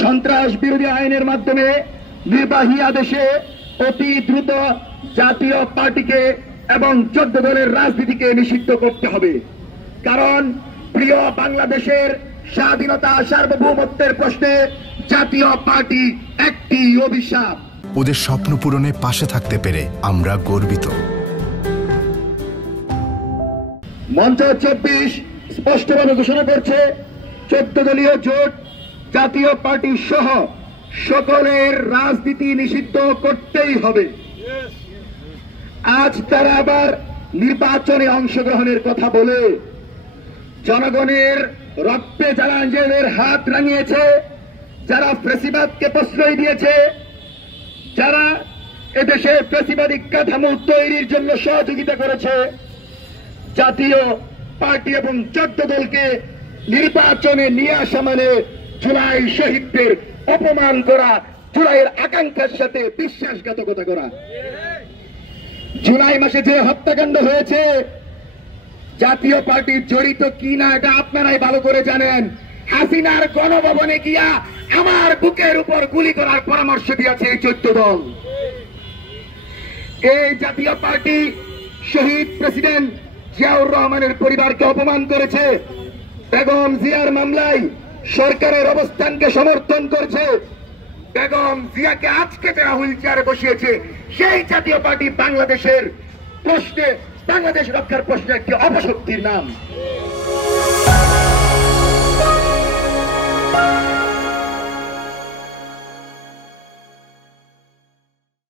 সন্ত্রাস বিরোধী আইনের মাধ্যমে নির্বাহী আদেশে অতি দ্রুত জাতীয় পার্টিকে এবং 14 দলের রাজনীতিকে নিষিদ্ধ করতে হবে। কারণ প্রিয় বাংলাদেশের স্বাধীনতা সার্বভৌমত্বের প্রশ্নে জাতীয় পার্টি একটি অভিশাপ। ওদের স্বপ্ন পূরণে পাশে থাকতে পেরে আমরা গর্বিত। মঞ্চ 24 স্পষ্টভাবে ঘোষণা করছে 14 দলীয় জোট জাতীয় পার্টি সহ সকলের রাজনীতি নিষিদ্ধ করতেই হবে। আজ তারা আবার নির্বাচনে অংশগ্রহণের কথা বলে জনগণের রক্তে যারা নিজেদের হাত রাঙিয়েছে, যারা ফ্যাসিবাদকে প্রশ্রয় দিয়েছে, যারা এদেশে ফ্যাসিবাদী কাঠামো তৈরির জন্য সহযোগিতা করেছে, জাতীয় পার্টি এবং 14 দলকে নির্বাচনে নিয়ে আসা মানে জুলাই শহীদদের অপমান করা, জুলাইয়ের আকাঙ্ক্ষার সাথে বিশ্বাসঘাতকতা করা। জুলাই মাসে যে হত্যাকাণ্ড হয়েছে, জাতীয় পার্টি জড়িত কিনা এটা আপনারাই ভালো করে জানেন। হাসিনার গণভবনে গিয়া আমার বুকের উপর গুলি করার পরামর্শ দিয়েছে এই 14 দল। এই জাতীয় পার্টি শহীদ প্রেসিডেন্ট জিয়াউর রহমানের পরিবারকে অপমান করেছে, বেগম জিয়ার মামলায় সরকারের অবস্থানকে সমর্থন করেছে, বেগম জিয়াকে আজকে যারা হুইল চেয়ারে বসিয়েছে, সেই জাতীয় পার্টি বাংলাদেশের প্রশ্নে, বাংলাদেশ রক্ষার প্রশ্নে একটি অপশক্তির নাম।